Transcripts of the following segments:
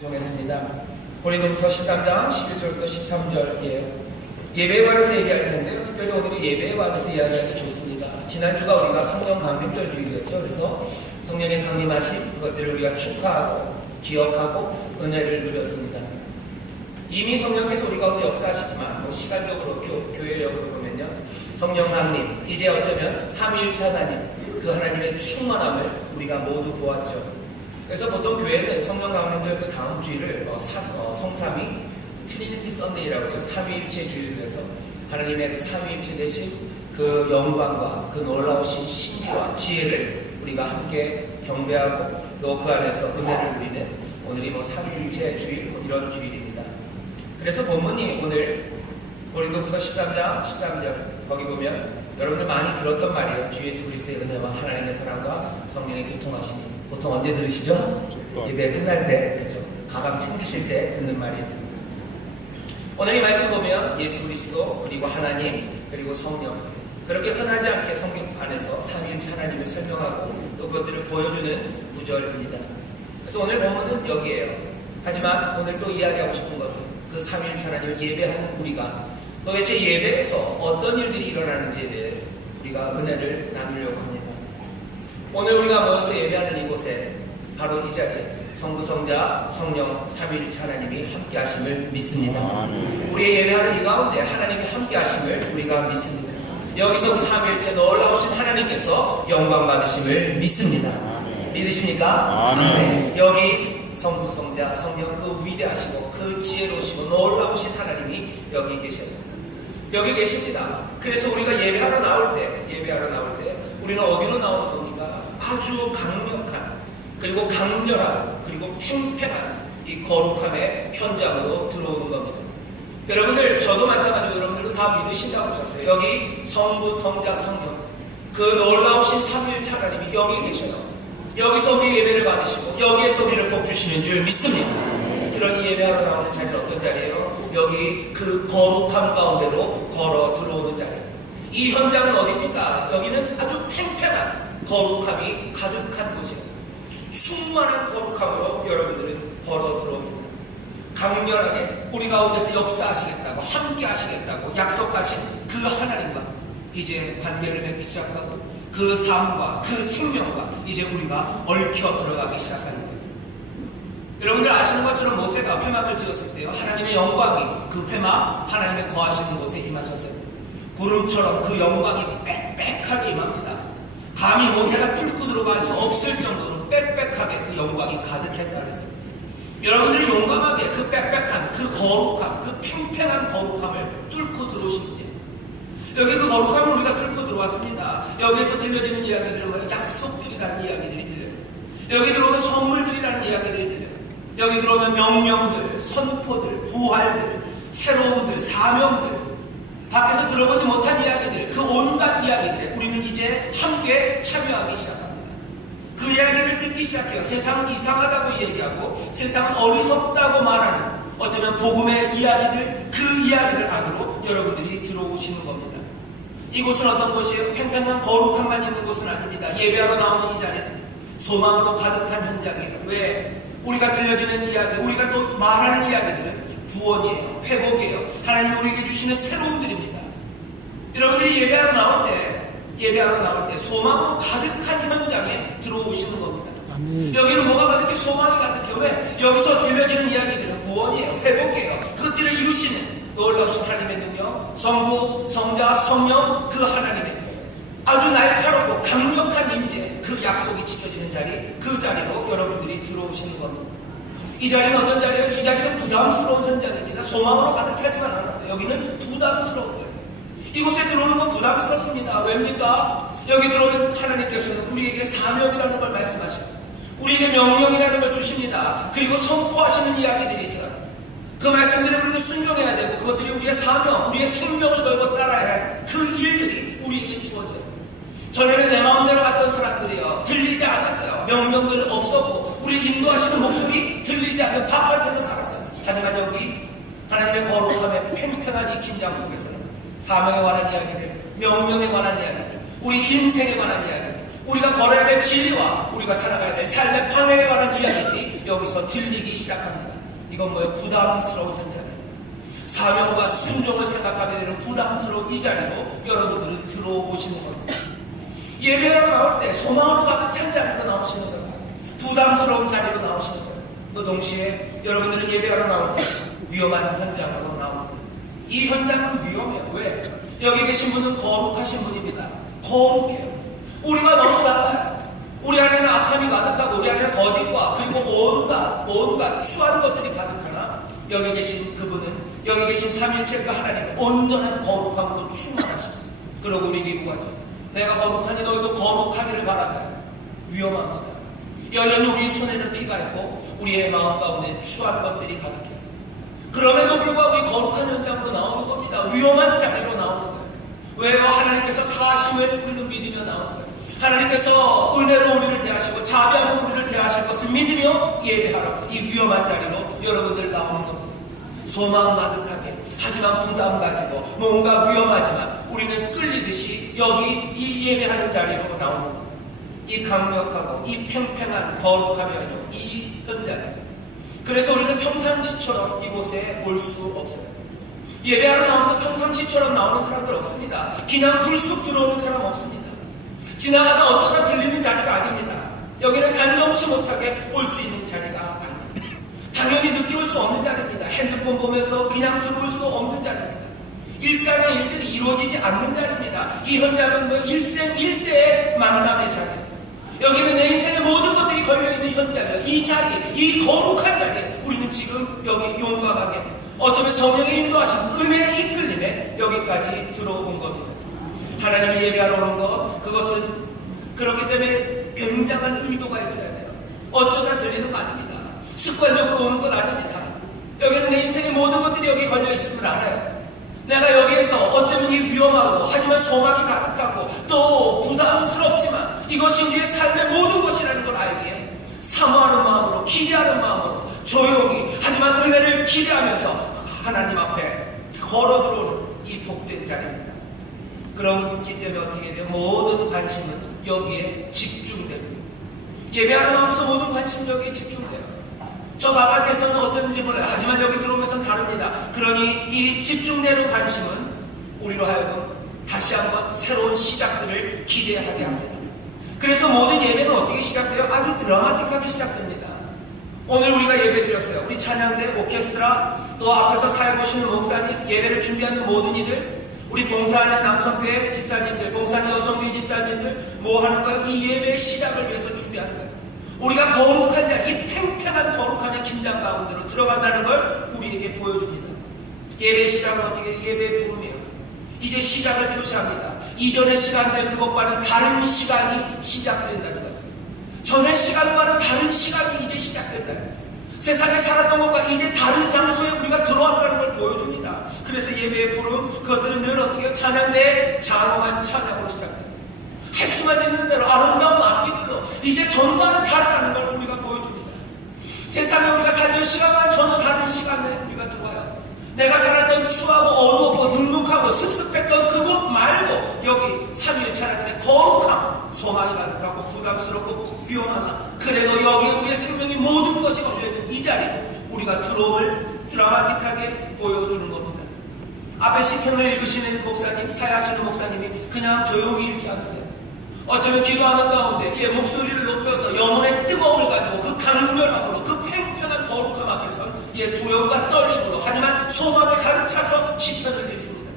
정했습니다. 고린도후서 13장 11절부터 13절이에요. 예배에 관해서 얘기할 텐데요. 특별히 오늘은 예배에 관해서 이야기하기 좋습니다. 지난주가 우리가 성령 강림절 주일이었죠. 그래서 성령의 강림하신 그것들을 우리가 축하하고 기억하고 은혜를 누렸습니다. 이미 성령께서 우리 가운데 역사하시지만 시간적으로 교회력으로 보면요, 성령 강림, 이제 어쩌면 삼위일체 하나님, 그 하나님의 충만함을 우리가 모두 보았죠. 그래서 보통 교회는 성령 강림절 그 다음 주일을 성삼위 트리니티 썬데이라고 해요. 삼위일체 주일을 해서 하나님의 그 삼위일체 되신 그 영광과 그 놀라우신 신비와 지혜를 우리가 함께 경배하고 또 그 안에서 은혜를 누리는 오늘이 삼위일체 주일 이런 주일입니다. 그래서 본문이 오늘 고린도후서 13장 13절 거기 보면 여러분들 많이 들었던 말이에요. 주 예수 그리스도의 은혜와 하나님의 사랑과 성령의 교통하심이. 보통 언제 들으시죠? 예배 끝날 때, 그죠? 가방 챙기실 때 듣는 말이에요. 오늘 이 말씀 보면 예수 그리스도 그리고 하나님 그리고 성령, 그렇게 흔하지 않게 성경 안에서 삼위일체 하나님을 설명하고 또 그것들을 보여주는 구절입니다. 그래서 오늘 본문은 여기에요. 하지만 오늘 또 이야기하고 싶은 것은 그 삼위일체 하나님을 예배하는 우리가 도대체 예배에서 어떤 일들이 일어나는지에 대해서 우리가 은혜를 나누려고 합니다. 오늘 우리가 모여서 예배하는 이곳에 바로 이 자리에 성부, 성자, 성령, 삼위일체 하나님이 함께 하심을 믿습니다. 우리의 예배하는 이 가운데 하나님이 함께 하심을 우리가 믿습니다. 여기서 그 삼위일체 놀라우신 하나님께서 영광 받으심을 믿습니다. 믿으십니까? 아멘. 여기 성부, 성자, 성령 그 위대하시고 그 지혜로우시고 놀라우신 하나님이 여기 계셔요. 여기 계십니다. 그래서 우리가 예배하러 나올 때 우리는 어디로 나오는 겁니까? 아주 강력한 그리고 강렬하고 그리고 팽팽한 이 거룩함의 현장으로 들어오는 겁니다. 여러분들, 저도 마찬가지로 여러분들도 다 믿으신다고 하셨어요. 여기 성부, 성자, 성령 그 놀라우신 삼위일체 하나님이 여기 계셔요. 여기서 우리 예배를 받으시고 여기에서 우리를 복주시는 줄 믿습니다. 그런 예배하러 나오는 자리는 어떤 자리예요? 여기 그 거룩함 가운데로 걸어 들어오는 자리. 이 현장은 어디입니까? 여기는 아주 팽팽한 거룩함이 가득한 곳이에요. 충만한 거룩함으로 여러분들은 걸어 들어옵니다. 강렬하게 우리 가운데서 역사하시겠다고 함께 하시겠다고 약속하신 그 하나님과 이제 관계를 맺기 시작하고 그 삶과 그 생명과 이제 우리가 얽혀 들어가기 시작하는 거예요. 여러분들 아시는 것처럼 모세가 회막을 지었을 때요, 하나님의 영광이 그 회막 하나님의 거하시는 곳에 임하셨어요. 구름처럼 그 영광이 빽빽하게 임합니다. 감히 모세가 뚫고 들어갈 수 없을 정도로 빽빽하게 그 영광이 가득했다 그랬어요. 여러분들이 용감하게 그 빽빽한 그 거룩함, 그 팽팽한 거룩함을 뚫고 들어오신 분이에요. 여기 그 거룩함을 우리가 뚫고 들어왔습니다. 여기에서 들려지는 이야기들은 뭐예요? 약속들이라는 이야기들이 들려요. 여기 들어오면 선물들이라는 이야기들이 들려요. 여기 들어오면 명령들, 선포들, 부활들, 새로움들, 사명들, 밖에서 들어보지 못한 이야기들, 그 온갖 이야기들에 우리는 이제 함께 참여하기 시작합니다. 그 이야기를 듣기 시작해요. 세상은 이상하다고 얘기하고 세상은 어리석다고 말하는 어쩌면 복음의 이야기들, 그 이야기들 안으로 여러분들이 들어오시는 겁니다. 이곳은 어떤 곳이에요? 팽팽한 거룩함만 있는 곳은 아닙니다. 예배하러 나오는 이 자리는 소망으로 가득한 현장이에요. 왜? 우리가 들려주는 이야기, 우리가 또 말하는 이야기들은 구원이에요. 회복이에요. 하나님이 우리에게 주시는 새로움들입니다. 여러분들이 예배하러 나올 때 소망으로 가득한 현장에 들어오시는 겁니다. 여기는 뭐가 가득해? 소망이 가득해. 왜? 여기서 들려지는 이야기들은 구원이에요. 회복이에요. 그것들을 이루시는 놀라우신 하나님의 능력, 성부, 성자, 성령 그 하나님의 아주 날카롭고 강력한 인재, 그 약속이 지켜지는 자리, 그 자리로 여러분들이 들어오시는 겁니다. 이 자리는 어떤 자리예요? 이 자리는 부담스러운 현장입니다. 소망으로 가득 차지만 않았어요. 여기는 부담스러운 거예요. 이곳에 들어오는 건 부담스럽습니다. 왜입니까? 여기 들어오면 하나님께서는 우리에게 사명이라는 걸 말씀하시고 우리에게 명령이라는 걸 주십니다. 그리고 선포하시는 이야기들이 있어요. 그 말씀들을 우리는 순종해야 되고 그것들이 우리의 사명, 우리의 생명을 걸고 따라야 할 그 일들이 우리에게 주어져요. 전에는 내 마음대로 갔던 사람들이요, 들리지 않았어요. 명령들 없었고 우리 인도하시는 목소리 들리지 않는 바깥에서 살았어요. 하지만 여기 하나님의 거룩함의 팽팽한 이 긴장 속에서는 사명에 관한 이야기들, 명령에 관한 이야기들, 우리 인생에 관한 이야기들, 우리가 걸어야 될 진리와 우리가 살아가야 될 삶의 방향에 관한 이야기들이 여기서 들리기 시작합니다. 이건 뭐예요? 부담스러운 현장이에요. 사명과 순종을 생각하게 되는 부담스러운 이 자리로 여러분들은 들어오시는 겁니다. 예배하러 나올 때 소망으로 가득 찬 자리로 나오시는 거예요. 부담스러운 자리로 나오시는 거예요. 또 동시에 여러분들은 예배하러 나올 때 위험한 현장으로 나옵니다. 이 현장은 위험해요. 왜? 여기 계신 분은 거룩하신 분입니다. 거룩해요. 우리가 너무 달라요. 우리 안에는 악함이 가득하고 우리 안에는 거짓과 그리고 온갖 추한 것들이 가득하나 여기 계신 그분은 여기 계신 삼일체가 하나님은 온전한 거룩함으로 충만하십니다. 그러고 우리에게 요구하죠. 내가 거룩하니 너희도 거룩하기를 바란다. 위험합니다. 여전히 우리 손에는 피가 있고 우리의 마음 가운데 추한 것들이 가득해요. 그럼에도 불구하고 이 거룩한 현장으로 나오는 겁니다. 위험한 자리로 나오는 거예요. 왜요? 하나님께서 사심을 우리는 믿으며 나오는 거예요. 하나님께서 은혜로 우리를 대하시고 자비하며 우리를 대하실 것을 믿으며 예배하라. 이 위험한 자리로 여러분들 나오는 겁니다. 소망 가득하게 하지만 부담 가지고 뭔가 위험하지만 우리는 끌리듯이 여기 이 예배하는 자리로 나오는 겁니다. 이 강력하고 이 팽팽한 거룩하며 이 현장에 그래서 우리는 평상시처럼 이곳에 올 수 없어요. 예배하러 나오면서 평상시처럼 나오는 사람들 없습니다. 그냥 불쑥 들어오는 사람 없습니다. 지나가다 어쩌다 들리는 자리가 아닙니다. 여기는 단정치 못하게 올 수 있는 자리가 아닙니다. 당연히 늦게 올 수 없는 자리입니다. 핸드폰 보면서 그냥 들어올 수 없는 자리입니다. 일상의 일들이 이루어지지 않는 자리입니다. 이 현장은 뭐 일생일대의 만남의 자리입니다. 여기는 내 인생의 모든 것들이 걸려있는 현장이에요. 이 자리, 이 거룩한 자리에 우리는 지금 여기 용감하게 어쩌면 성령의 인도하신 은혜의 이끌림에 여기까지 들어온 겁니다. 하나님을 예배하러 오는 것, 그것은 그렇기 때문에 굉장한 의도가 있어야 돼요. 어쩌다 들리는 거 아닙니다. 습관적으로 오는 건 아닙니다. 여기는 내 인생의 모든 것들이 여기 걸려있음을 알아요. 내가 여기에서 어쩌면 이 위험하고 하지만 소망이 가득하고 또 부담스럽지만 이것이 우리의 삶의 모든 것이라는 걸 알기에 사모하는 마음으로 기대하는 마음으로 조용히 하지만 은혜를 기대하면서 하나님 앞에 걸어 들어오는 이 복된 자리입니다. 그렇기 때문에 어떻게 돼요? 모든 관심은 여기에 집중됩니다. 예배하러 나오면서 모든 관심이 여기에 집중돼요. 저 바깥에서는 어떤지 몰라요. 하지만 여기 들어오면서 다릅니다. 그러니 이 집중되는 관심은 우리로 하여금 다시 한번 새로운 시작들을 기대하게 합니다. 그래서 모든 예배는 어떻게 시작돼요? 아주 드라마틱하게 시작됩니다. 오늘 우리가 예배 드렸어요. 우리 찬양대, 오케스트라, 또 앞에서 사회 보시는 목사님, 예배를 준비하는 모든 이들, 우리 봉사하는 남성교회 집사님들, 봉사하는 여성교회 집사님들 뭐 하는 거예요? 이 예배의 시작을 위해서 준비하는 거예요. 우리가 거룩한 자리, 이 팽팽한 거룩함의 긴장 가운데로 들어간다는 걸 우리에게 보여줍니다. 예배 시작은 어떻게 예배의 부름이에요. 이제 시작을 표시합니다. 이전의 시간들 그것과는 다른 시간이 시작된다는 거예요. 전의 시간과는 다른 시간이 이제 시작된다는 거예요. 세상에 살았던 것과 이제 다른 장소에 우리가 들어왔다는 걸 보여줍니다. 그래서 예배의 부름, 그것들은 늘 어떻게 해요? 찬양대의 장엄한 찬양으로 시작합니다. 할 수만 있는 대로 아름다운 악기들로 이제 전과는 다르다는 걸 우리가 보여줍니다. 세상에 우리가 살던 시간과 전혀 다른 시간에 우리가 들어와요. 내가 살았던 추하고 어두웠고 눅눅하고 습습했던 그곳 말고 여기 삼위의 찬양의 거룩함, 소망이 가득하고 부담스럽고 위험하나 그래도 여기 우리의 생명이 모든 것이 걸려있는 이 자리로 우리가 들어옴을 드라마틱하게 보여주는 겁니다. 앞에 시편을 읽으시는 목사님, 사회하시는 목사님이 그냥 조용히 읽지 않으세요. 어쩌면 기도하는 가운데 목소리를 높여서 영혼의 뜨거움을 가지고 그 강렬함으로 그 팽팽한 거룩함 앞에서 두려움과 떨림으로 하지만 소망에 가득 차서 시편을 읽습니다.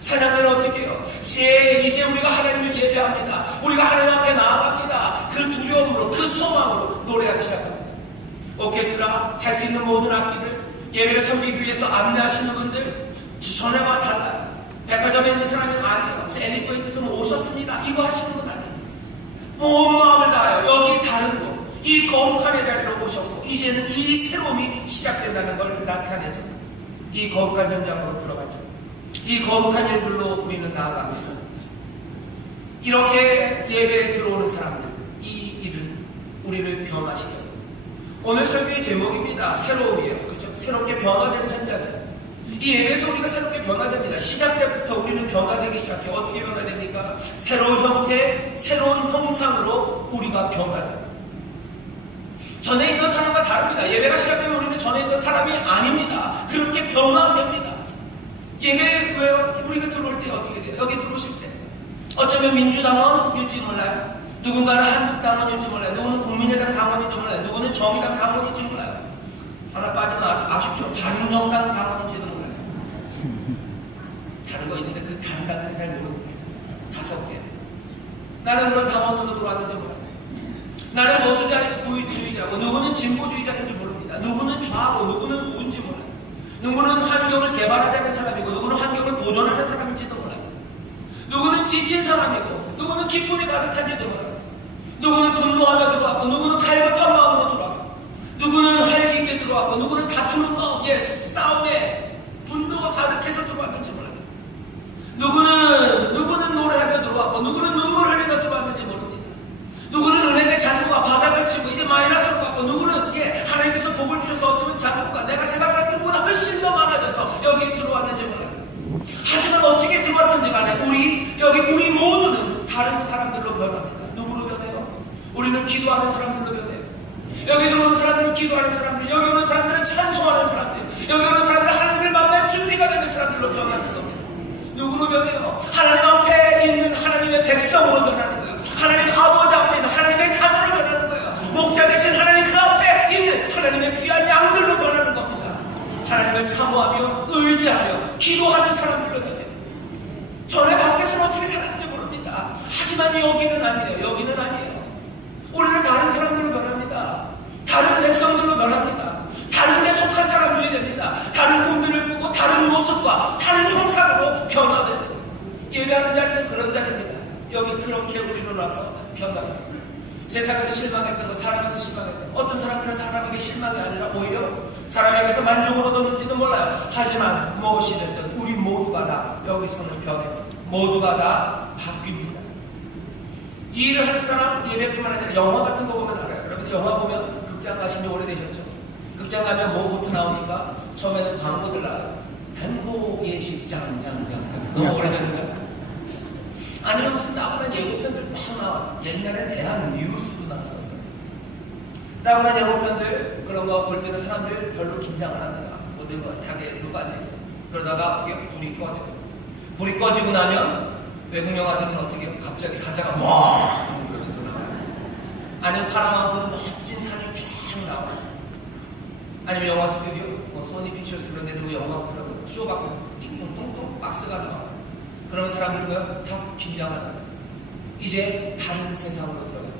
사냥은 어떻게 해요? 이제 우리가 하나님을 예배합니다. 우리가 하나님 앞에 나아갑니다. 그 두려움으로 그 소망으로 노래하기 시작합니다. 오케스트라 할 수 있는 모든 악기들 예배를 섬기기 위해서 안내하시는 분들 전에와 달라요. 백화점에 있는 사람은 아니에요. 애니포인트에서 오셨습니다. 이거 하시는 건 아니에요. 온 마음을 다하여 여기 다른 곳, 이 거룩함의 자리로 모셨고 이제는 이 새로움이 시작된다는 걸 나타내죠. 이 거룩한 현장으로 들어가죠. 이 거룩한 일들로 우리는 나아갑니다. 이렇게 예배에 들어오는 사람들, 이 일은 우리를 변화시켜요. 오늘 설교의 제목입니다. 새로움이에요. 그렇죠? 새롭게 변화되는 현장이에요. 이 예배에서 우리가 새롭게 변화됩니다. 시작 때부터 우리는 변화되기 시작해요. 어떻게 변화됩니까? 새로운 형태, 새로운 형상으로 우리가 변화돼요. 전에 있던 사람과 다릅니다. 예배가 시작되면 우리는 전에 있던 사람이 아닙니다. 그렇게 변화됩니다. 예배 왜 우리가 들어올 때 어떻게 돼요? 여기 들어오실 때 어쩌면 민주당원일지 몰라요. 누군가는 한국당원일지 몰라요. 누구는 국민의당 당원인지 몰라요. 누구는 정의당 당원인지 몰라요. 하나 빠지면 아쉽죠. 다른 정당 당원인지도 몰라요. 다른 거 있는데 그 당당은 잘 모릅니다. 5개. 나는 그런 당원으로 들어왔는지 몰라요. 나는 보수주의자고 누구는 진보주의자인지 모릅니다. 누구는 좌고 누구는 우인지 몰라요. 누구는 환경을 개발하자는 사람이고 누구는 환경을 보존하는 사람인지도 몰라요. 누구는 지친 사람이고 누구는 기쁨이 가득한지도 몰라요. 누구는 분노하며 들어왔고 누구는 갈급한 마음으로 들어왔고 누구는 활기 있게 들어왔고 누구는 다투는 마음, 싸움에 분노가 가득해서 들어왔는지 몰라요. 누구는 노래하며 들어왔고 누구는 눈물 흘리며 들어왔는지 모릅니다. 누구는 은혜의 잔고가 바닥을 치고 이제 마이너스로 갔고 누구는 하나님께서 복을 주셔서 어쩌면 잔고가 내가 생각한 것보다 훨씬 더 많아져서 여기 들어왔는지 몰라요. 하지만 어떻게 들어왔는지 간에 우리 모두는 다른 사람들로 변합니다. 누구로 변해요? 우리는 기도하는 사람들로 변해요. 여기 들어오는 사람들은 기도하는 사람들, 여기 오는 사람들은 찬송하는 사람들, 여기 오는 사람들은 하나님을 만날 준비가 되는 사람들로 변하는 겁니다. 누구로 변해요? 하나님 앞에 있는 하나님의 백성으로 변하는 거예요. 하나님 아버지 앞에 있는 하나님의 자녀로 변하는 거예요. 목자 되신 하나님 그 앞에 있는 하나님의 귀한 양들로 변하는 겁니다. 하나님을 사모하며 의지하며 기도하는 사람들로 변해요. 전에 밖에서는 어떻게 살았는지 모릅니다. 하지만 여기는 아니에요. 여기는 아니에요. 우리는 다른 사람들로 변합니다. 다른 백성들로 변합니다. 다른 데 속한 사람들이 됩니다. 다른 꿈들을 꾸고 다른 모습과 다른 형상으로 변화되는 거예요. 예배하는 자리는 그런 자리입니다. 여기 그렇게 우리로 나서 변화합니다. 세상에서 실망했던 거, 사람에서 실망했던 거, 어떤 사람들은 사람에게 실망이 아니라 오히려 사람에게서 만족을 얻었는지도 몰라요. 하지만 무엇이 됐든 우리 모두가 다 여기서는 변해요. 모두가 다 바뀝니다. 이 일을 하는 사람, 예배뿐만 아니라 영화 같은 거 보면 알아요. 여러분들 영화 보면 극장 가신 지 오래되셨죠? 극장 가면 뭐부터 나오니까 처음에는 광고들 나와요. 행복의 식장, 너무 오래전인가요? 아니면 무슨 나보다 예고편들 막 나와. 옛날에 대한 뉴스도 나왔었어요. 나보다 예고편들 그런 거 볼 때는 사람들 별로 긴장을 안 합니다. 뭐 느긋하게 누가 앉아있어요. 그러다가 어떻게 불이 꺼져요. 불이 꺼지고 나면 외국 영화들은 어떻게 해요? 갑자기 사자가 와 그러면서 나와요. 아니면 파라마운트는 멋진 산이 쫙 나와요. 아니면 영화 스튜디오, 뭐 소니 픽처스 그런 데도 영화 들어가고 쇼박스 띵동동동 박스가 나와요. 그러면 사람들은 뭐요? 다 긴장하는 거예요. 이제 다른 세상으로 들어가요.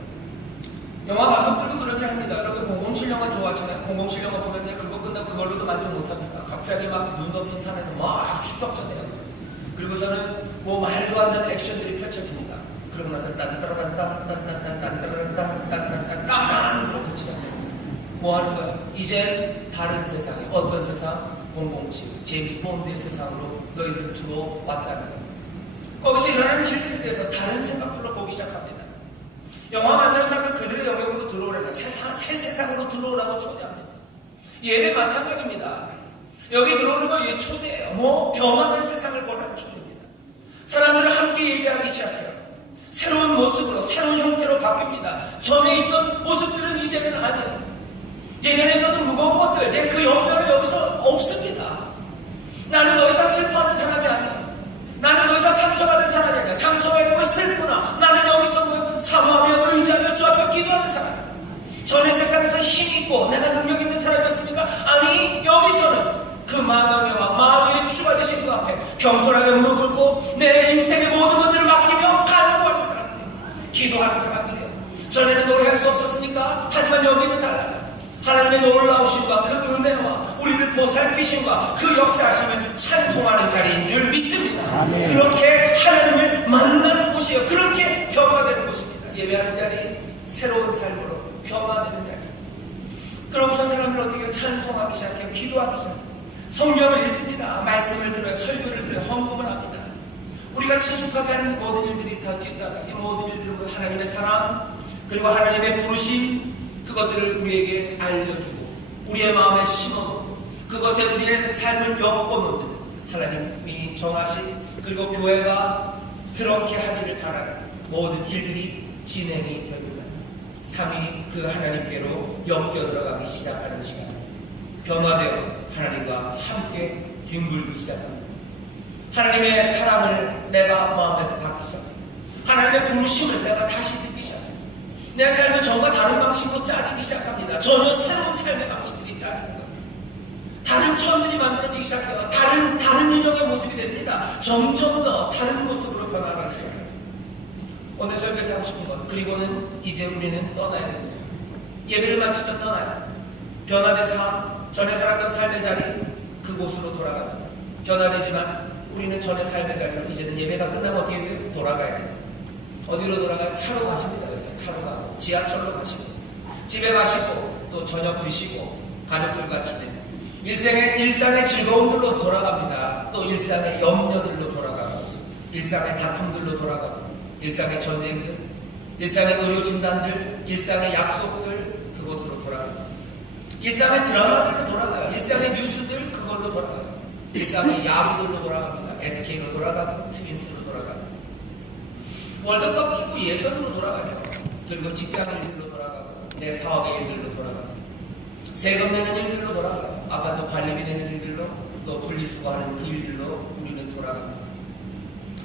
영화 감독들도 그런 일 합니다. 여러분 007 영화 좋아하시나요? 007 영화 보면 그거 끝나고 그걸로도 만족 못합니다. 갑자기 막 눈 덮인 산에서 막 추격전해요. 그리고서는 뭐 말도 안 되는 액션들이 펼쳐집니다. 그러고 나서 딴따라란딴딴딴딴딴딴딴딴딴딴 그러면서 시작해요. 뭐 하는 거야? 이제 다른 세상에 어떤 세상? 007 제임스 본드의 세상으로 너희들 들어왔다는 거예요. 거기서 일어나는 일들에 대해서 다른 생각들로 보기 시작합니다. 영화 만드는 사람들 그들의 영역으로 들어오라고 새 세상으로 들어오라고 초대합니다. 예배 마찬가지입니다. 여기 들어오는 거 이게 초대예요. 뭐 변화된 세상을 보라는 초대입니다. 사람들은 함께 예배하기 시작해요. 새로운 모습으로 새로운 형태로 바뀝니다. 전에 있던 모습들은 이제는 아니에요. 예전에서도 무거운 것들 그 염려는 여기서 없습니다. 나는 더 이상 슬퍼하는 사람이 아니야. 나는 더 이상 상처받은 사람이 아니야. 상처가 있고 슬프나 나는 여기서 사모하며 의지하며 주 앞에 기도하는 사람이야. 전에 세상에서 힘 있고 내가 능력 있는 사람이었습니까? 아니 여기서는 그 만왕의 마귀의 주가 되신 그 앞에 겸손하게 무릎 꿇고 내 인생의 모든 것들을 맡기며 간구하는 사람들이에요. 기도하는 사람들이에요. 전에는 노래할 수 없었습니까? 하지만 여기는 달라요. 하나님의 놀라우심과 그 은혜와 우리를 보살피심과 그 역사하심을 찬송하는 자리인 줄 믿습니다. 아멘. 그렇게 하나님을 만나는 곳이에요. 그렇게 변화되는 곳입니다. 예배하는 자리, 새로운 삶으로 변화되는 자리. 그러고서 사람들은 어떻게 해요? 찬송하기 시작해요. 기도하기 시작해요. 성경을 읽습니다. 말씀을 들어요. 설교를 들어요. 헌금을 합니다. 우리가 친숙하게 하는 모든 일들이 다 뒷따라 이 모든 일들은 하나님의 사랑 그리고 하나님의 부르심 그것들을 우리에게 알려주고 우리의 마음에 심어놓고 그것에 우리의 삶을 엮어놓는 하나님이 정하신 그리고 교회가 그렇게 하기를 바라는 모든 일들이 진행이 됩니다. 삶이 그 하나님께로 엮여 들어가기 시작하는 시간, 변화되어 하나님과 함께 뒹굴기 시작합니다. 하나님의 사랑을 내가 마음에 받기 시작합니다. 하나님의 부르심을 내가 다시 듣기 시작합니다. 내 삶은 전과 다른 방식으로 짜지기 시작합니다. 전혀 새로운 삶의 방식들이 짜지는 겁니다. 다른 처음들이 만들어지기 시작해요. 다른 인형의 모습이 됩니다. 점점 더 다른 모습으로 변화가기 시작해요. 오늘 설교에서 하고 싶은 것, 그리고는 이제 우리는 떠나야 됩니다. 예배를 마치면 떠나요. 변화된 삶, 전에 살았던 삶의 자리, 그곳으로 돌아가죠. 변화되지만 우리는 전에 삶의 자리로 이제는 예배가 끝나면 어떻게 돼요? 돌아가야 돼요. 어디로 돌아가요? 차로 가십니다. 차로 가고 지하철로 가시고 집에 가시고 또 저녁 드시고 가족들과 지내고 일상의 즐거움들로 돌아갑니다. 또 일상의 염려들로 돌아가고 일상의 다툼들로 돌아가고 일상의 전쟁들, 일상의 의료 진단들, 일상의 약속들, 그곳으로 돌아갑니다. 일상의 드라마들로 돌아가요. 일상의 뉴스들, 그걸로 돌아가요. 일상의 야구들로 돌아갑니다. SK로 돌아가고 트윈스로 돌아가고 월드컵 축구 예선으로 돌아가죠. 그리고 직장 일들로 돌아가고 내 사업의 일들로 돌아가고 세금 내는 일들로 돌아가고 아파트 관리비 내는 일들로 또 분리수거하는 그 일들로 우리는 돌아갑니다.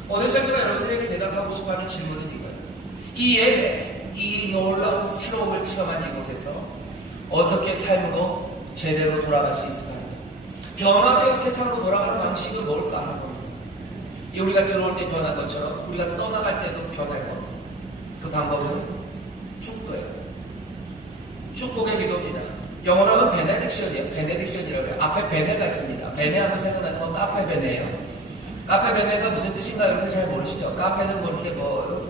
오늘 설교가 여러분들에게 대답하고 싶어하는 질문은 이거예요. 이 예배, 이 놀라운 새로움을 체험한 이곳에서 어떻게 삶으로 제대로 돌아갈 수 있을까요? 변화되어 세상으로 돌아가는 방식은 뭘까 하는 겁니다. 우리가 들어올 때 변한 것처럼 우리가 떠나갈 때도 변할 겁니다. 그 방법은 축도예요. 축복의 기도입니다. 영어로 하면 베네딕션이에요. 베네딕션이라고 해요. 앞에 베네가 있습니다. 베네 하면 생각나는 건 카페 베네예요. 카페 베네가 무슨 뜻인가 여러분 잘 모르시죠? 카페는 뭐 이렇게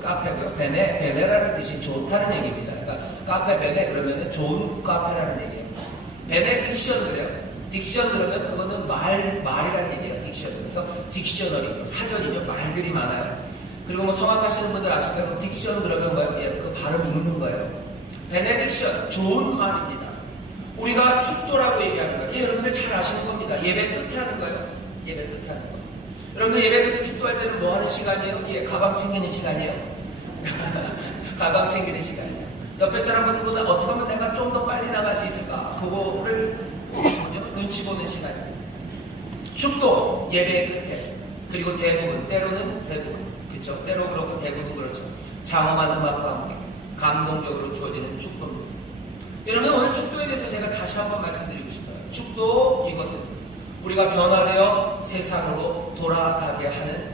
카페고요. 베네라는 뜻이 좋다는 얘기입니다. 그러니까 카페 베네 그러면 좋은 카페라는 얘기예요. 베네딕션 그래요. 딕션 그러면 그거는 말이라는 얘기예요. 딕션. 그래서 딕셔너리, 사전이죠. 말들이 많아요. 그리고 뭐 성악하시는 분들 아실까요? 뭐 딕션 그러면 뭐예요? 예, 그 발음 읽는 거예요. 베네딕션, 좋은 말입니다. 우리가 축도라고 얘기하는 거예요. 예, 여러분들 잘 아시는 겁니다. 예배 끝에 하는 거예요. 예배 끝에 하는 거예요. 여러분들 예배 끝에 축도할 때는 뭐 하는 시간이에요? 예, 가방 챙기는 시간이에요. 가방 챙기는 시간이에요. 옆에 사람들보다 어떻게 하면 내가 좀 더 빨리 나갈 수 있을까? 그거를 눈치 보는 시간이에요. 축도, 예배의 끝에. 그리고 대부분, 때로는 대부분. 그렇죠? 때로 그렇고 대부분 그렇죠. 장엄한 음악과 함께 감동적으로 주어지는 축도입니다. 여러분 오늘 축도에 대해서 제가 다시 한번 말씀드리고 싶어요. 축도 이것은 우리가 변화되어 세상으로 돌아가게 하는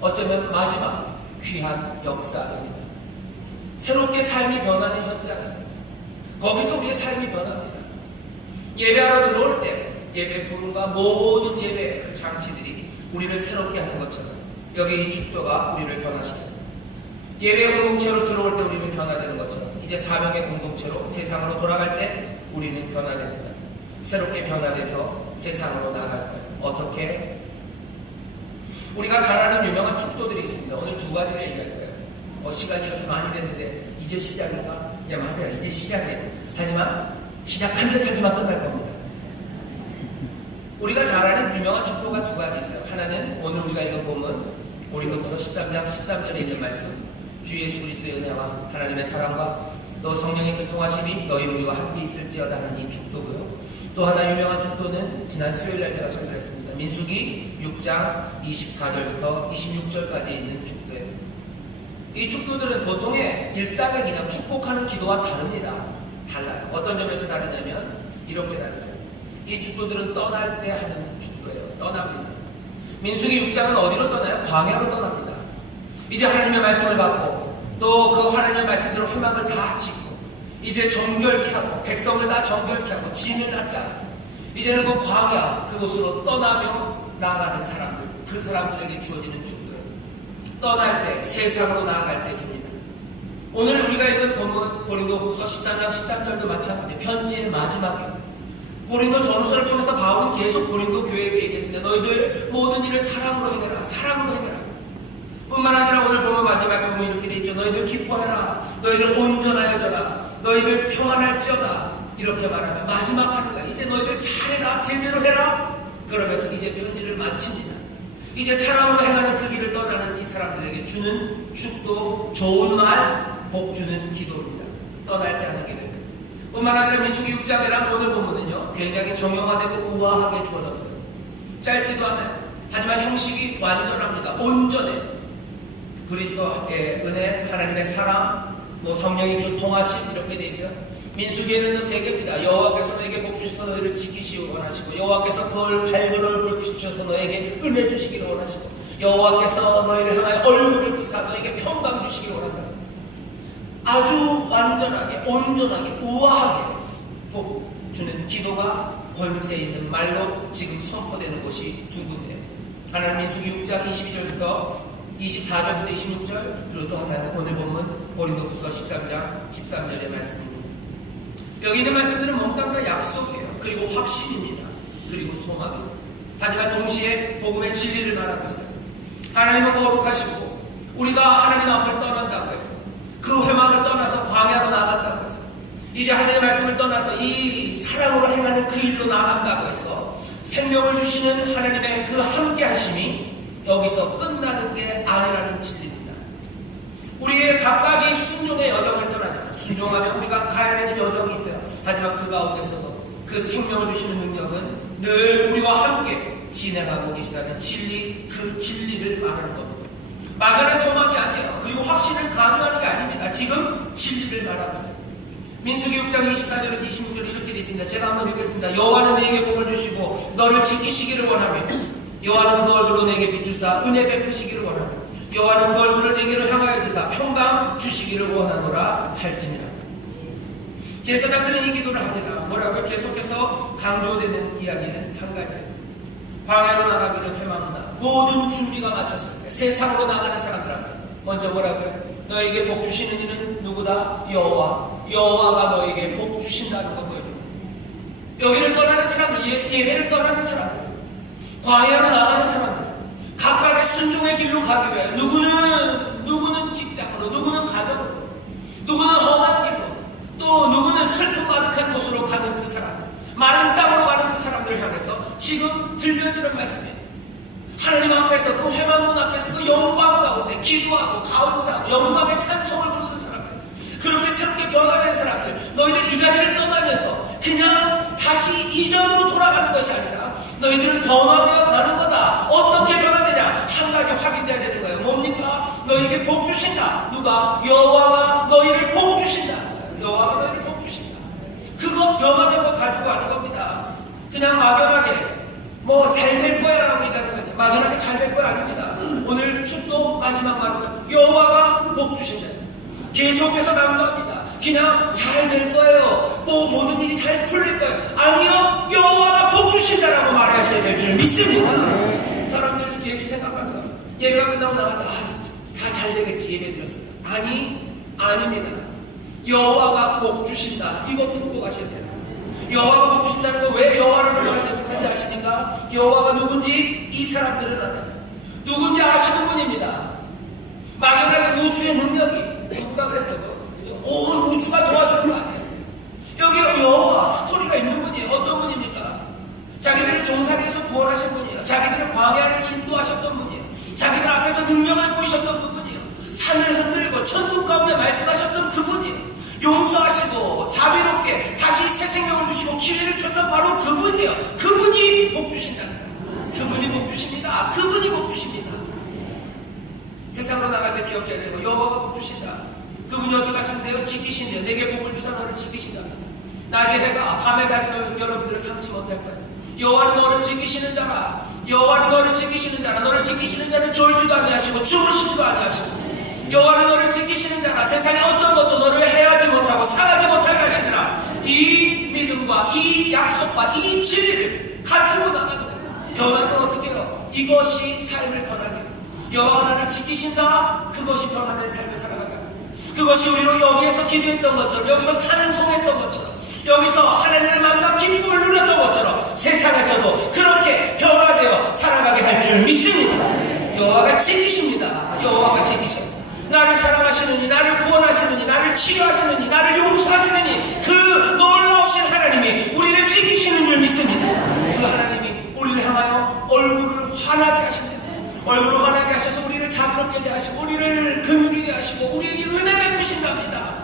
어쩌면 마지막 귀한 역사입니다. 새롭게 삶이 변하는 현장입니다. 거기서 우리의 삶이 변합니다. 예배하러 들어올 때 예배 부름과 모든 예배 그 장치들이 우리를 새롭게 하는 것처럼 여기 이 축도가 우리를 변화시킵니다. 예배 공동체로 들어올 때 우리는 변화되는 것처럼 이제 사명의 공동체로 세상으로 돌아갈 때 우리는 변화됩니다. 새롭게 변화돼서 세상으로 나갈 거예요. 어떻게? 우리가 잘 아는 유명한 축도들이 있습니다. 오늘 두 가지를 얘기할 거예요. 시간이 이렇게 많이 됐는데 이제 시작인가? 야 맞아요. 이제 시작이에요. 하지만 시작한 듯 하지만 끝날 겁니다. 우리가 잘 아는 유명한 축도가 두 가지 있어요. 하나는 오늘 우리가 읽은 본문 고린도후서 13장 13절에 있는 말씀 주 예수 그리스도의 은혜와 하나님의 사랑과 또 성령의 교통하심이 너희 우리와 함께 있을지어다 하는 이 축도고요. 또 하나 유명한 축도는 지난 수요일날 제가 설교했습니다. 민수기 6장 24절부터 26절까지 있는 축도예요. 이 축도들은 보통의 일상의 그냥 축복하는 기도와 다릅니다. 달라요. 어떤 점에서 다르냐면 이렇게 다르죠. 이 축도들은 떠날 때 하는 축도예요. 떠납니다. 민수기 6장은 어디로 떠나요? 광야로 떠납니다. 이제 하나님의 말씀을 받고 또 그 하나님의 말씀대로 희망을 다 짓고 이제 정결케 하고 백성을 다 정결케 하고 진을 낳자. 이제는 그 광야 그곳으로 떠나며 나아가는 사람들 그 사람들에게 주어지는 축도예요. 떠날 때 세상으로 나아갈 때 줍니다. 오늘 우리가 읽은 본문 고린도후서 13장 13절도 마찬가지 편지의 마지막에 고린도 전후서를 통해서 바울은 계속 고린도 교회에게 얘기했습니다. 너희들 모든 일을 사랑으로 해내라. 사랑으로 해내라. 뿐만 아니라 오늘 보면 마지막에 보면 이렇게 되어 있죠. 너희들 기뻐해라. 너희들 온전하여져라. 너희들 평안할지어다. 이렇게 말하면 마지막 하루가 이제 너희들 잘해라. 제대로 해라. 그러면서 이제 편지를 마칩니다. 이제 사랑으로 행하는 그 길을 떠나는 이 사람들에게 주는 축도 좋은 말 복 주는 기도입니다. 떠날 때 하는 기도예요. 뿐만 아니라 민수기 6장이랑 오늘 본문은요, 굉장히 정형화되고 우아하게 주어졌어요. 짧지도 않아요. 하지만 형식이 완전합니다. 온전해. 그리스도의 은혜, 하나님의 사랑, 성령의 교통하심 이렇게 돼 있어요. 민수기에는 세 개입니다. 여호와께서 너에게 복 주셔서 너희를 지키시기 원하시고, 여호와께서 그걸 밝은 얼굴을 비추셔서 너에게 은혜 주시기를 원하시고, 여호와께서 너희를 향하여 얼굴을 비사 너에게 평강 주시기 원한다. 아주 완전하게, 온전하게, 우아하게 복 주는 기도가 권세 있는 말로 지금 선포되는 것이 두 군데예요. 하나는 민수기 6장 22절부터 24절부터 26절, 그리고 또 하나는 오늘 본문 고린도후서 13장 13절의 말씀입니다. 여기 있는 말씀들은 몽땅 다 약속이에요. 그리고 확신입니다. 그리고 소망입니다. 하지만 동시에 복음의 진리를 말하고 있어요. 하나님은 거룩하시고 우리가 하나님 앞을 떠난다고 해서, 그 회망을 떠나서 광야로 나간다고 해서, 이제 하나님의 말씀을 떠나서 이 사랑으로 행하는 그 일로 나간다고 해서 생명을 주시는 하나님의 그 함께 하심이 여기서 끝나는 게 아니라는 진리입니다. 우리의 각각의 순종의 여정을 떠나자. 순종하면 우리가 가야 되는 여정이 있어요. 하지만 그 가운데서도 그 생명을 주시는 능력은 늘 우리와 함께 진행하고 계시다는 진리, 그 진리를 말하는 겁니다. 막연한 소망이 아니에요. 그리고 확신을 강요하는 게 아닙니다. 지금 진리를 말하고 있어요. 민수기 6장 24절에서 26절 이렇게 되어 있습니다. 제가 한번 읽겠습니다. 여호와는 너에게 복을 주시고 너를 지키시기를 원하며, 여호와는 그 얼굴로 내게 비추사 은혜 베푸시기를 원하며, 여호와는 그 얼굴을 내게로 향하여 드사 평강 주시기를 원하노라 할지니라. 제사장들은 이 기도를 합니다. 뭐라고요? 계속해서 강조되는 이야기는 한 가지예요. 광야로 나가기를 회망한다. 모든 준비가 마쳤습니다. 세상으로 나가는 사람들한테 먼저 뭐라고요? 너에게 복 주시는 이는 누구다? 여호와. 여호와가 너에게 복 주신다는 거 보여줍니다. 여기를 떠나는 사람들, 예배를 떠나는 사람들, 광야로 나가는 사람들, 각각의 순종의 길로 가기 위해 누구는 직장으로, 누구는 가정으로, 누구는 험한 길로, 또 누구는 슬픈 가득한 곳으로 가는 그 사람, 마른 땅으로 가는 그 사람들을 향해서 지금 들려주는 말씀이에요. 하나님 앞에서, 그 회망문 앞에서 그 영광 가운데 기도하고 감사하고 영광의 찬송을 부르는 사람들, 그렇게 새롭게 변화된 사람들, 너희들 이 자리를 떠나면서 그냥 다시 이전으로 돌아가는 것이 아니라 너희들은 변화되어 가는 거다. 어떻게 변화되냐? 한 가지 확인돼야 되는 거예요. 뭡니까? 너희에게 복 주신다. 누가? 여호와가 너희를 복 주신다. 여호와가 너희를 복 주신다. 그거 변화된 거 가지고 가는 겁니다. 그냥 막연하게 잘 될 거야 라고 얘기하는 거예요. 막연하게 잘 될 거야 아닙니다. 오늘 축도 마지막 말로 여호와가 복 주신다. 계속해서 강조합니다. 그냥 잘 될 거예요. 모든 일이 잘 풀릴 거예요. 아니요, 여호와가 복 주신다라고 말하셔야 될 줄 믿습니다. 사람들이 얘기 생각해서 예배가 끝나고 나갔다. 다 잘 되겠지 예배 드렸습니다. 아닙니다. 여호와가 복 주신다. 이거 풀고 가셔야 돼요. 여호와가 복 주신다는 거 왜 여호와를 불러야 되는지 아십니까? 여호와가 누군지 이 사람들은 알아요. 누군지 아시는 분입니다. 막연하게 우주의 능력이 누가 그래서 온 우주가 도와주는 거 아니에요. 여기 여호와 스토리가 있는 분이에요. 어떤 분입니까? 자기들을 종살이에서 구원하신 분이에요. 자기들을 광야를 인도하셨던 분이에요. 자기들 앞에서 능력을 보이셨던 그분이에요. 산을 흔들고 천국 가운데 말씀하셨던 그분이에요. 용서하시고 자비롭게 다시 새 생명을 주시고 기회를 주셨던 바로 그분이에요. 그분이 복 주신다는 거예요. 그분이 복 주십니다. 그분이 복 주십니다. 세상으로 나갈 때 기억해야 되고, 여호와가 복 주신다. 그분이 어떻게 하신대요? 지키신대요. 내게 복을 주사 너를 지키신다. 낮의 해가 밤의 달이 여러분들을 삼지 못할 거예요. 여호와는 너를 지키시는 자라. 여호와는 너를 지키시는 자라. 너를 지키시는 자는 졸지도 아니하시고 주무시지도 아니하시고, 여호와는 너를 지키시는 자라. 세상에 어떤 것도 너를 해하지 못하고 상하지 못하게 하시느라. 이 믿음과 이 약속과 이 진리를 가지고 나가는 거예요. 변화는 어떻게 해요? 이것이 삶을 변하게 해요. 여호와가 나를 지키신다. 그것이 변화된 삶을 살아가게 합니다. 그것이 우리로 여기에서 기도했던 것처럼, 여기서 찬송했던 것처럼, 여기서 하나님을 만나 기쁨을 누렸던 것처럼 세상에서도 그렇게 변화되어 살아가게 할 줄 믿습니다. 여호와가 지키십니다. 여호와가 지키십니다. 나를 사랑하시느니, 나를 구원하시느니, 나를 치유하시느니, 나를 용서하시느니, 그 놀라우신 하나님이 우리를 지키시는 줄 믿습니다. 그 하나님이 우리를 향하여 얼굴을 환하게 하십니다. 얼굴을 환하게 하셔서 우리를 자비롭게 대하시고, 우리를 긍휼히 대하시고, 우리에게 은혜 베푸신답니다.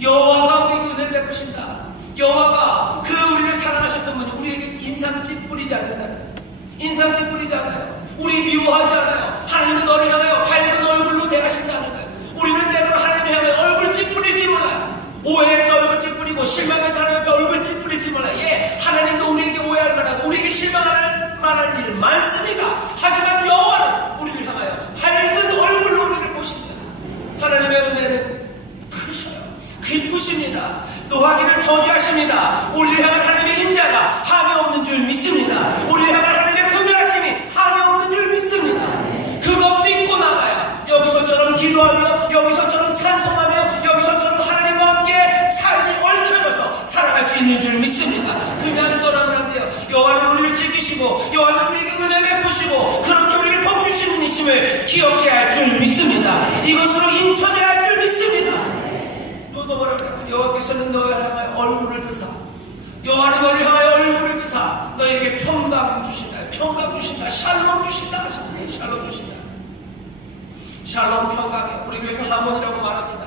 여호와가 우리에게 은혜를 베푸신다. 여호와가 그 우리를 사랑하셨던 분이 우리에게 인상짓 뿌리지 않는다. 인상짓 뿌리지 않아요. 우리 미워하지 않아요. 하나님은 너를 향하여 밝은 얼굴로 대하신다는 거예요. 우리는 때로는 하나님을 향하여 얼굴짓 뿌릴지 몰라요. 오해해서 얼굴짓 뿌리고 실망해서 하나님 앞에 얼굴짓 뿌릴지 몰라요. 예, 하나님도 우리에게 오해할 만하고 우리에게 실망할 만한 일 많습니다. 하지만 여호와는 우리를 향하여 밝은 얼굴로 우리를 보십니다. 하나님의 은혜는 크셔요. 깊으십니다. 노하기를 더디하십니다. 우리를 향한 하나님의 인자가 함이 없는 줄 믿습니다. 우리를 향한 하나님의 긍휼하심이 함이 없는 줄 믿습니다. 그것 믿고 나가야 여기서처럼 기도하며 여기서처럼 찬송하며 여기서처럼 하나님과 함께 삶이 얽혀져서 살아갈 수 있는 줄 믿습니다. 그냥 떠나면 안 돼요. 여호와는 우리를 지키시고 여호와는 우리에게 은혜 베푸시고 그렇게 우리를 복주시는 분이심을 기억해야 할 줄 믿습니다. 이것으로 인쳐져야 할 줄 믿습니다. 또 뭐라고 해요? 여호와께서는 너희를 향하여 얼굴을 드사 여호와는 너희를 향하여 얼굴을 드사 너희에게 평강 주신다. 평강 주신다. 샬롬 주신다 하십니다. 샬롬 주신다. 샬롬 평강이요. 우리 교회에서 하모니라고 말합니다.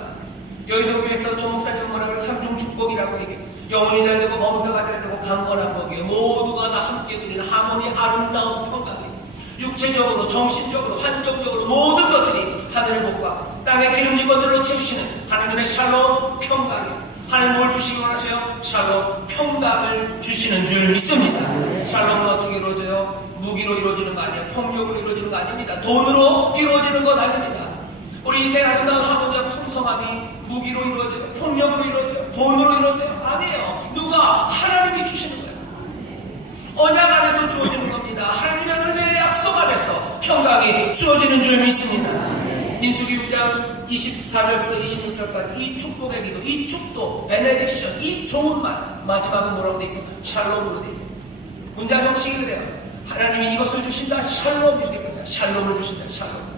여의도 교회에서 조목사님은 뭐라고 해요? 삼중 축복이라고 얘기해요. 영혼이 잘 되고 범사가 잘 되고 강건한 복이에요. 모두가 다 함께 누리는 하모니 아름다운 평강이에요. 육체적으로 정신적으로 환경적으로 모든 것들이 하늘의 복과 땅의 기름진 것들로 채우시는 하나님의 샬롬 평강이에요. 하나님 뭘 주시기 원하세요? 샬롬 평강을 주시는 줄 믿습니다. 샬롬은 어떻게 이루어져요? 무기로 이루어지는 거 아니에요. 폭력으로 이루어지는 거 아닙니다. 돈으로 이루어지는 건 아닙니다. 우리 인생 아름다운 하모니와 풍성함이 무기로 이루어져요. 폭력으로 이루어져요. 돈으로 이루어져요. 아니에요. 누가? 하나님이 주시는 거예요. 언약 안에서 주어지는 겁니다. 하나님의 은혜의 약속 안에서 평강이 주어지는 줄 믿습니다. 민수기 6장 24절부터 26절까지 이 축복의 기도, 이 축도, 베네딕션, 이 좋은 말 마지막은 뭐라고 돼 있어요? 샬롬으로 돼 있어요. 문자 형식이 그래요. 하나님이 이것을 주신다. 샬롬 이렇게 됩니다. 샬롬을 주신다. 샬롬.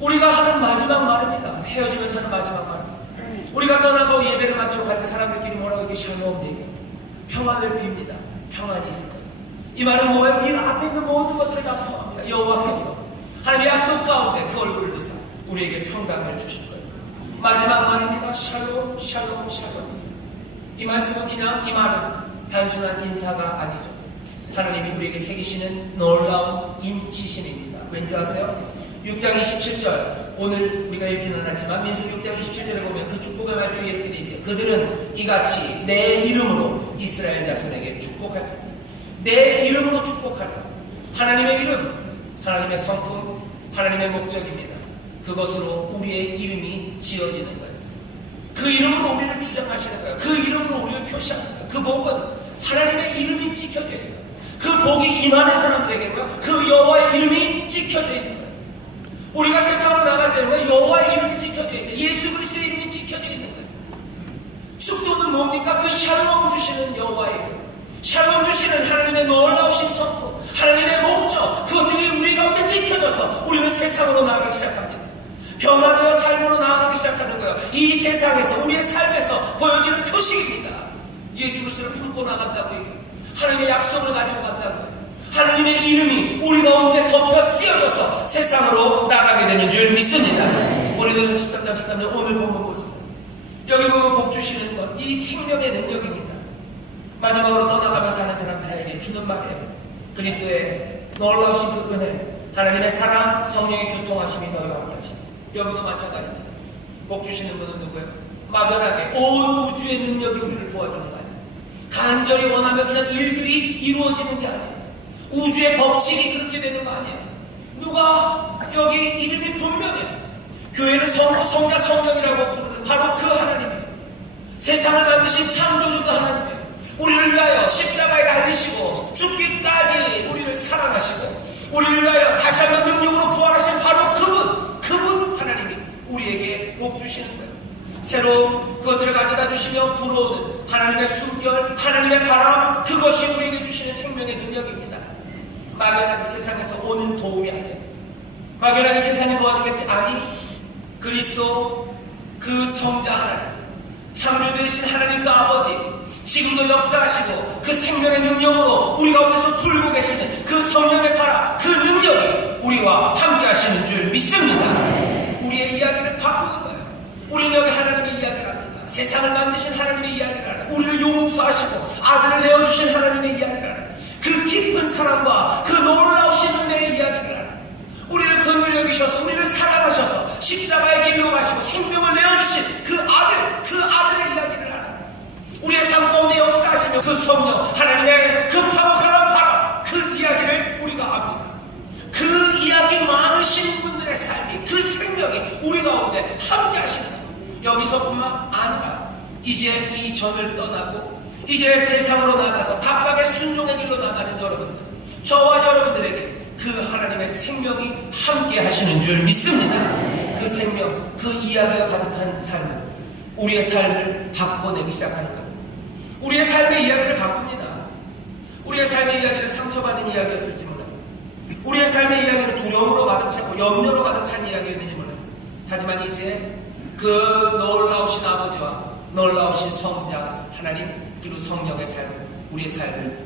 우리가 하는 마지막 말입니다. 헤어지면서 하는 마지막 말입니다. 우리가 떠나고 예배를 마치고 갈 때 사람들끼리 뭐라고 이렇게 샬롬 얘기해요. 평안을 빕니다. 평안이 있을 거예요. 이 말은 뭐예요? 이 앞에 있는 모든 것들을 다 포함합니다. 여호와께서 하나님의 약속 가운데 그 얼굴을 드사 우리에게 평강을 주실 거예요. 마지막 말입니다. 샬롬, 샬롬, 샬롬. 이 말씀은 그냥 이 말은 단순한 인사가 아니죠. 하나님이 우리에게 새기시는 놀라운 임치심입니다. 왠지 아세요? 6장 27절 오늘 우리가 읽지는 않았지만 민수 6장 27절에 보면 그 축복의 말투에 이렇게 돼 있어요. 그들은 이같이 내 이름으로 이스라엘 자손에게 축복하리라. 내 이름으로 축복하리라. 하나님의 이름, 하나님의 성품, 하나님의 목적입니다. 그것으로 우리의 이름이 지어지는 거예요. 그 이름으로 우리를 주장하시는 거예요. 그 이름으로 우리를 표시하는 거예요. 그 복은 하나님의 이름이 찍혀져 있어요. 그 복이 임하는 사람들에게 그 여호와의 이름이 찍혀져 있는 거예요. 우리가 세상으로 나갈 때는 여호와의 이름이 찍혀져 있어요. 예수 그리스도의 이름이 찍혀져 있는 거예요. 축도는 뭡니까? 그 샬롬 주시는 여호와의 이름, 샬롬 주시는 하나님의 놀라우신 선포, 하나님의 목적, 그것들이 우리 가운데 찍혀져서 우리는 세상으로 나아가기 시작합니다. 평안의 삶으로 나아가기 시작하는 거예요. 이 세상에서 우리의 삶에서 보여지는 표식입니다. 예수 그리스도를 품고 나간다고 얘기해요. 하나님의 약속을 가지고 간다고. 하나님의 이름이 우리 가운데 덮여 쓰여져서 세상으로 나가게 되는 줄 믿습니다. 오늘은 13장 13절 오늘 본문 보시죠. 여기 보면 복 주시는 것, 이 생명의 능력입니다. 마지막으로 떠나가면서 하는 사람들에게 주는 말이에요. 그리스도의 놀라우신 그 은혜, 하나님의 사랑, 성령의 교통하심이 너희와 함께 하십니다. 여기도 마찬가지입니다. 복 주시는 분은 누구예요? 막연하게 온 우주의 능력이 우리를 도와주는 거 아니에요. 간절히 원하면 그냥 일들이 이루어지는 게 아니에요. 우주의 법칙이 그렇게 되는 거 아니에요. 누가 여기 이름이 분명해요. 교회는 성자 성령이라고 부르는 바로 그 하나님이에요. 세상을 만드신 창조주가 하나님이에요. 우리를 위하여 십자가에 달리시고 죽기까지 우리를 사랑하시고 우리를 위하여 다시 한번 능력으로 부활하신 바로 그분 하나님이 우리에게 복 주시는 거예요. 새로운 그것들을 가져다 주시며 불어오는 하나님의 숨결, 하나님의 바람, 그것이 우리에게 주시는 생명의 능력입니다. 막연하게 세상에서 오는 도움이 아니에요. 막연하게 세상이 도와주겠지? 아니, 그리스도 그 성자 하나님, 창조되신 하나님 그 아버지, 지금도 역사하시고 그 생명의 능력으로 우리 가운데서 불고 계시는 그 성령의 바람, 그 능력이 우리와 함께 하시는 줄 믿습니다. 우리의 이야기를 바꾸는 거예요. 우리는 여기 하나님의 이야기를 합니다. 세상 세상을 만드신 하나님의 이야기를 알아. 우리를 용서하시고 아들을 내어주신 하나님의 이야기를 알아. 그 깊은 사랑과 그 놀라우신 은혜의 이야기를 알아. 우리를 긍휼히 여기셔서 우리를 사랑하셔서 십자가의 길로 가시고 생명을 내어주신 그 아들의 이야기를 알아. 우리의 삶 가운데 역사하시며 그 성령 하나님의 급하고 가난바라 그 이야기를 우리가 압니다. 그 이야기 많으신 분들의 삶이 그 생명이 우리 가운데 함께 하시는 여기서뿐만 아니라 이제 이 전을 떠나고 이제 세상으로 나가서 각각의 순종의 길로 나가는 여러분들, 저와 여러분들에게 그 하나님의 생명이 함께 하시는 줄 믿습니다. 그 생명, 그 이야기가 가득한 삶은 우리의 삶을 바꿔내기 시작하는 겁니다. 우리의 삶의 이야기를 바꿉니다. 우리의 삶의 이야기를 상처받은 이야기였을지 몰라요. 우리의 삶의 이야기를 두려움으로 가득 차고 염려로 가득 찬 이야기였는지 몰라요. 하지만 이제 그 놀라우신 아버지와 놀라우신 성자 하나님 그리고 성령의 삶, 우리의 삶을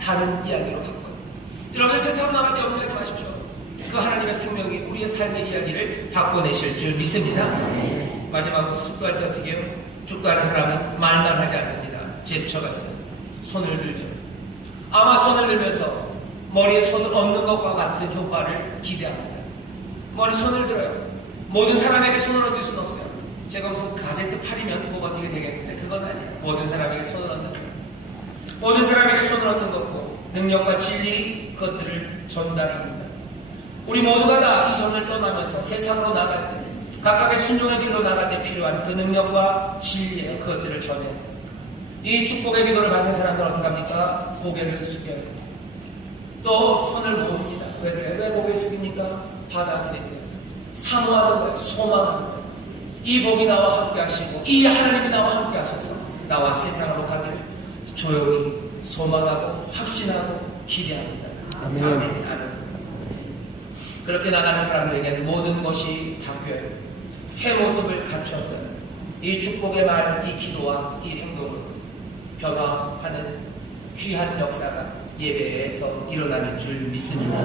다른 이야기로 바꿔요. 여러분 세상 나갈 때 염려하지 마십시오. 그 하나님의 생명이 우리의 삶의 이야기를 바꿔내실 줄 믿습니다. 마지막으로 축도할 때 어떻게 해요? 축도하는 사람은 말만 하지 않습니다. 제스처가 있어요. 손을 들죠. 아마 손을 들면서 머리에 손을 얹는 것과 같은 효과를 기대합니다. 머리 손을 들어요. 모든 사람에게 손을 얹을 수는 없어요. 제가 무슨 가제트 팔이면 뭐가 어떻게 되겠는데 그건 아니에요. 모든 사람에게 손을 얹는 거예요. 모든 사람에게 손을 얹는 것고 능력과 진리 그것들을 전달합니다. 우리 모두가 다 이 전을 떠나면서 세상으로 나갈 때 각각의 순종의 길로 나갈 때 필요한 그 능력과 진리 그것들을 전해요. 이 축복의 기도를 받는 사람들은 어떻게 합니까? 고개를 숙여요. 또 손을 모읍니다. 왜 그래? 왜 고개를 숙입니까? 받아들입니다. 사모하는 거예요. 소망하는 거예요. 이 복이 나와 함께 하시고 이 하나님이 나와 함께 하셔서 나와 세상으로 가기를 조용히 소망하고 확신하고 기대합니다. 아멘. 아멘. 그렇게 나가는 사람들에게는 모든 것이 바뀌어요. 새 모습을 갖추었어요. 이 축복의 말, 이 기도와 이 행동을 변화하는 귀한 역사가 예배에서 일어나는 줄 믿습니다.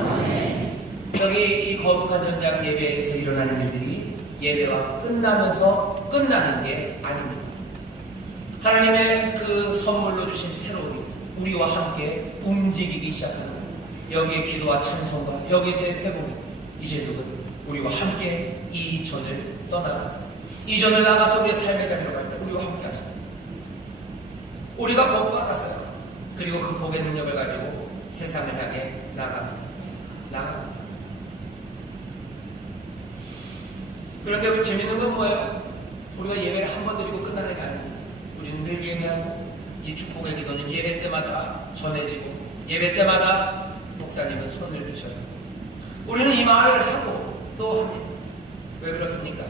여기 이 거룩한 현장 예배에서 일어나는 일들이 예배와 끝나면서 끝나는 게 아닙니다. 하나님의 그 선물로 주신 새로움이 우리와 함께 움직이기 시작하는 거예요. 여기에 기도와 찬송과 여기서의 회복이 이제 누군 우리와 함께 이 전을 떠나가 이 전을 나가서 우리의 삶의 자리로 갈 때 우리와 함께 하십니다. 우리가 복 받았어요. 그리고 그 복의 능력을 가지고 세상을 향해 나갑니다. 그런데 그 재밌는 건 뭐예요? 우리가 예배를 한 번 드리고 끝나는 게 아닙니다. 우리는 늘 예배하고 이 축복의 기도는 예배 때마다 전해지고 예배 때마다 목사님은 손을 드셔요. 우리는 이 말을 하고 또 합니다. 왜 그렇습니까?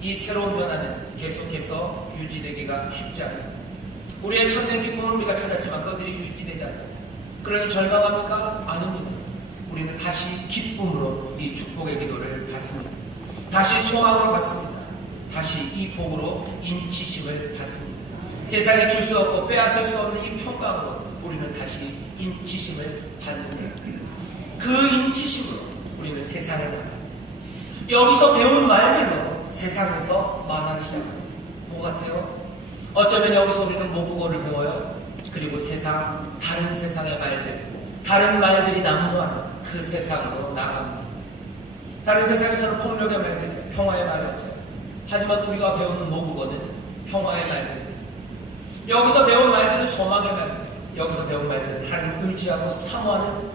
이 새로운 변화는 계속해서 유지되기가 쉽지 않아요. 우리의 참된 기쁨을 우리가 찾았지만 그것들이 유지되지 않아요. 그러니 절망합니까? 아닙니다. 우리는 다시 기쁨으로 이 축복의 기도를 받습니다. 다시 소망으로 받습니다. 다시 이 복으로 인치심을 받습니다. 세상이 줄 수 없고 빼앗을 수 없는 이 평강으로 우리는 다시 인치심을 받는데 그 인치심으로 우리는 세상에 나갑니다. 여기서 배운 말들로 세상에서 말하기 시작합니다. 뭐 같아요? 어쩌면 여기서 우리는 모국어를 배워요. 그리고 다른 세상의 말들, 다른 말들이 난무하는 그 세상으로 나갑니다. 다른 세상에서는 폭력의 말들, 평화의 말이 없어요. 하지만 우리가 배우는 모국어는 평화의 말들. 여기서 배운 말들은 소망의 말들. 여기서 배운 말들은 하나님을 의지하고 사모하는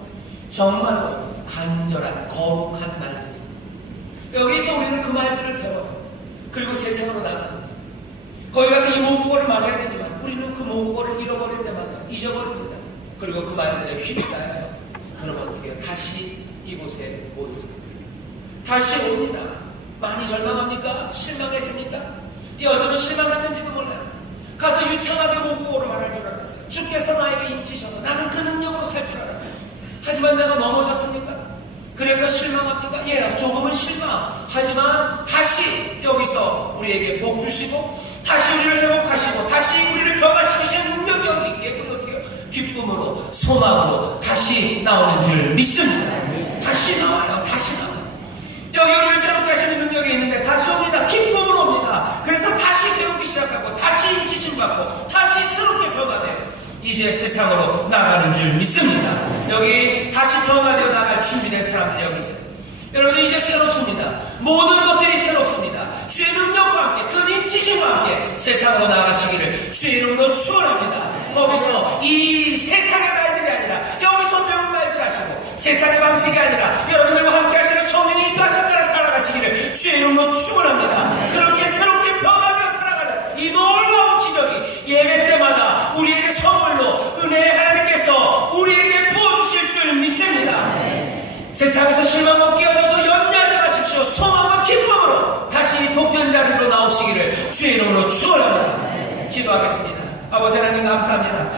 정말로 간절한 거룩한 말들. 여기서 우리는 그 말들을 배워요. 그리고 세상으로 나갑니다. 거기 가서 이 모국어를 말해야 되지만 우리는 그 모국어를 잃어버릴 때마다 잊어버립니다. 그리고 그 말들에 휩싸여요. 그럼 어떻게 해요? 다시 이곳에 모이죠. 다시 옵니다. 많이 절망합니까? 실망했습니까? 어쩌면 실망했는지도 몰라요. 가서 유창하게 모국어로 말할 줄 알았어요. 주께서 나에게 인치셔서 나는 그 능력으로 살 줄 알았어요. 하지만 내가 넘어졌습니까? 그래서 실망합니까? 예, 조금은 실망. 하지만 다시 여기서 우리에게 복 주시고 다시 우리를 회복하시고 다시 우리를 변화시키시는 능력이 여기 있기에 우리 어떻게 해요? 기쁨으로 소망으로 다시 나오는 줄 믿습니다. 다시 나와요. 다시 나와요. 여기 우리를 새롭게 하시는 능력이 있는데 다시 옵니다. 기쁨으로 옵니다. 그래서 다시 다시 배우기 시작하고 다시 인치심 받고 다시 새롭게 변화되어 이제 세상으로 나가는 줄 믿습니다. 여기 다시 변화되어 나갈 준비된 사람들이 여기 있어요. 여러분 이제 새롭습니다. 모든 것들이 새롭습니다. 주의 능력과 함께 그 인치심과 함께 세상으로 나가시기를 주의 이름으로 축원합니다. 거기서 이 세상의 말들이 아니라 여기서 배운 말들 하시고 세상의 방식이 아니라 여러분들과 함께 하시는 성령의 인도하심 따라 살아가시기를 주의 이름으로 축원합니다. 그렇게 새롭게 변화되어 살아가는 이 놀라운 기적이 예배 때마다 우리에게 선물로 은혜의 하나님께서 우리에게 부어주실 줄 믿습니다. 세상에서 실망 없게 하려도 염려하지 마십시오. 소망과 기쁨으로 다시 복된 자리로 나오시기를 주의 이름으로 축원합니다. 기도하겠습니다. 아버지 하나님 감사합니다.